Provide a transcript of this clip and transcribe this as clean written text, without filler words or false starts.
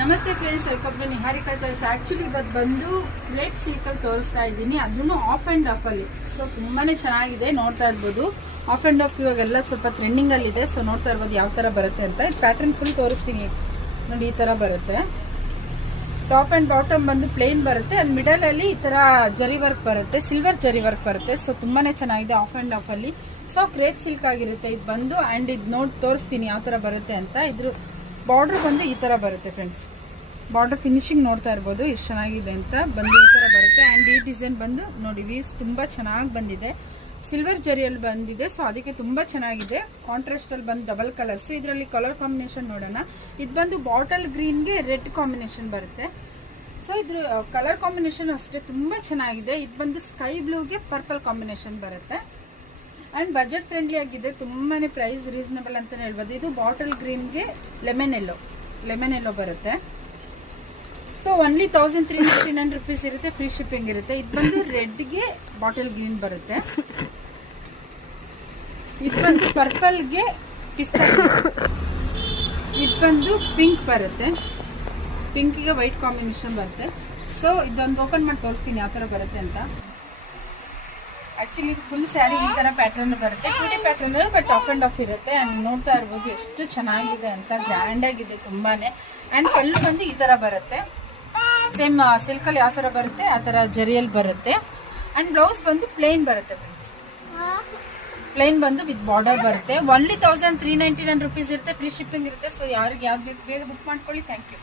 ನಮಸ್ತೆ friends, welcome to Niharika choice. Actually ಇವತ್ತು ಬಂದು ಬ್ಲೇಕ್ ಸಿಲ್ಕ್ ಅಲ್ಲಿ ತೋರಿಸ್ತಾ ಇದ್ದೀನಿ, ಅದನ್ನು ಆಫ್ ಅಂಡ್ ಆಫ್ ಅಲ್ಲಿ. ಸೊ ತುಂಬಾನೇ ಚೆನ್ನಾಗಿದೆ, ನೋಡ್ತಾ ಇರ್ಬೋದು. ಆಫ್ ಅಂಡ್ ಆಫ್ ಇವಾಗೆಲ್ಲ ಸ್ವಲ್ಪ ಟ್ರೆಂಡಿಂಗ್ ಅಲ್ಲಿ ಇದೆ. ಸೊ ನೋಡ್ತಾ ಇರ್ಬೋದು ಯಾವ ತರ ಬರುತ್ತೆ ಅಂತ. ಇದು ಪ್ಯಾಟರ್ನ್ ಫುಲ್ ತೋರಿಸ್ತೀನಿ ನೋಡಿ. ಈ ತರ ಬರುತ್ತೆ. ಟಾಪ್ ಅಂಡ್ ಬಾಟಮ್ ಬಂದು ಪ್ಲೇನ್ ಬರುತ್ತೆ. ಅಂಡ್ ಮಿಡಲ್ ಅಲ್ಲಿ ಈ ತರ ಜರಿ ವರ್ಕ್ ಬರುತ್ತೆ, ಸಿಲ್ವರ್ ಜರಿ ವರ್ಕ್ ಬರುತ್ತೆ. ಸೊ ತುಂಬಾನೇ ಚೆನ್ನಾಗಿದೆ ಆಫ್ ಅಂಡ್ ಆಫ್ ಅಲ್ಲಿ. ಸೊ ಕ್ರೇಪ್ ಸಿಲ್ಕ್ ಆಗಿರುತ್ತೆ ಇದು ಬಂದು. ಅಂಡ್ ಇದು ನೋಡಿ ತೋರಿಸ್ತೀನಿ ಯಾವ ತರ ಬರುತ್ತೆ ಅಂತ. ಇದ್ರ ಬಾರ್ಡರ್ ಬಂದು ಈ ತರ ಬರುತ್ತೆ ಫ್ರೆಂಡ್ಸ್. ಬಾರ್ಡರ್ ಫಿನಿಶಿಂಗ್ ನೋಡ್ತಾ ಇರ್ಬೋದು ಎಷ್ಟು ಚೆನ್ನಾಗಿದೆ ಅಂತ. ಬಂದು ಈ ತರ ಬರುತ್ತೆ. ಅಂಡ್ ಈ ಡಿಸೈನ್ ಬಂದು ನೋಡಿ, ವೀವ್ಸ್ ತುಂಬಾ ಚೆನ್ನಾಗಿ ಬಂದಿದೆ, ಸಿಲ್ವರ್ ಜರಿಯಲ್ಲಿ ಬಂದಿದೆ. ಸೊ ಅದಕ್ಕೆ ತುಂಬಾ ಚೆನ್ನಾಗಿದೆ. ಕಾಂಟ್ರಾಸ್ಟ್ ಅಲ್ಲಿ ಬಂದು ಡಬಲ್ ಕಲರ್ಸ್. ಇದರಲ್ಲಿ ಕಲರ್ ಕಾಂಬಿನೇಷನ್ ನೋಡೋಣ. ಇದು ಬಂದು ಬಾಟಲ್ ಗ್ರೀನ್ಗೆ ರೆಡ್ ಕಾಂಬಿನೇಷನ್ ಬರುತ್ತೆ. ಸೊ ಇದ್ರ ಕಲರ್ ಕಾಂಬಿನೇಷನ್ ಅಷ್ಟೇ ತುಂಬಾ ಚೆನ್ನಾಗಿದೆ. ಇದು ಬಂದು ಸ್ಕೈ ಬ್ಲೂಗೆ ಪರ್ಪಲ್ ಕಾಂಬಿನೇಷನ್ ಬರುತ್ತೆ. ಅಂಡ್ ಬಜೆಟ್ ಫ್ರೆಂಡ್ಲಿ ಆಗಿದೆ, ತುಂಬಾನೇ ಪ್ರೈಸ್ ರೀಸನಬಲ್ ಅಂತಾನೆ ಹೇಳ್ಬೋದು. ಇದು ಬಾಟಲ್ ಗ್ರೀನ್ಗೆ ಲೆಮನ್ ಎಲ್ಲೋ ಬರುತ್ತೆ. ಸೊ ಓನ್ಲಿ 1399 ರುಪೀಸ್ ಇರುತ್ತೆ, ಫ್ರೀ ಶಿಪ್ಪಿಂಗ್ ಇರುತ್ತೆ. ಇದು ಬಂದು ರೆಡ್ಗೆ ಬಾಟಲ್ ಗ್ರೀನ್ ಬರುತ್ತೆ. ಇದು ಬಂದು ಪರ್ಪಲ್ಗೆ ಪಿಸ್ತಾ, ಇದು ಬಂದು ಪಿಂಕ್ ಬರುತ್ತೆ. ಪಿಂಕ್ಗೆ ವೈಟ್ ಕಾಂಬಿನೇಷನ್ ಬರುತ್ತೆ. ಸೊ ಇದೊಂದು ಓಪನ್ ಮಾಡಿ ತೋರಿಸ್ತೀನಿ ಯಾವ ತರ ಬರುತ್ತೆ ಅಂತ. ಆಕ್ಚುಲಿ ಇದು ಫುಲ್ ಸ್ಯಾರಿ ಈ ತರ ಪ್ಯಾಟರ್ನ್ ಬರುತ್ತೆ, 2D pattern, but of and of ಇರುತ್ತೆ. ಅಂಡ್ ನೋಡ್ತಾ ಇರ್ಬೋದು ಎಷ್ಟು ಚೆನ್ನಾಗಿದೆ ಅಂತ, ಗ್ರ್ಯಾಂಡ್ ಆಗಿದೆ ತುಂಬಾನೇ. ಅಂಡ್ ಪಲ್ಲು ಬಂದು ಈ ತರ ಬರುತ್ತೆ, ಸೇಮ್ ಸಿಲ್ಕ್ ಅಲ್ಲಿ ಯಾವ ತರ ಬರುತ್ತೆ ಆ ತರ ಜರಿಯಲ್ಲಿ ಬರುತ್ತೆ. ಅಂಡ್ ಬ್ಲೌಸ್ ಬಂದು ಪ್ಲೇನ್ ಬರುತ್ತೆ ಫ್ರೆಂಡ್ಸ್. ಪ್ಲೇನ್ ಬಂದು ವಿತ್ ಬಾರ್ಡರ್ ಬರುತ್ತೆ. ಓನ್ಲಿ 1399 ರುಪೀಸ್ ಇರುತ್ತೆ, ಫ್ರೀ ಶಿಪ್ಪಿಂಗ್ ಇರುತ್ತೆ. ಸೊ ಯಾರಿಗೆ ಯಾವ್ದು ಬೇಕು ಬೇಗ ಬುಕ್ ಮಾಡ್ಕೊಳ್ಳಿ. Thank you.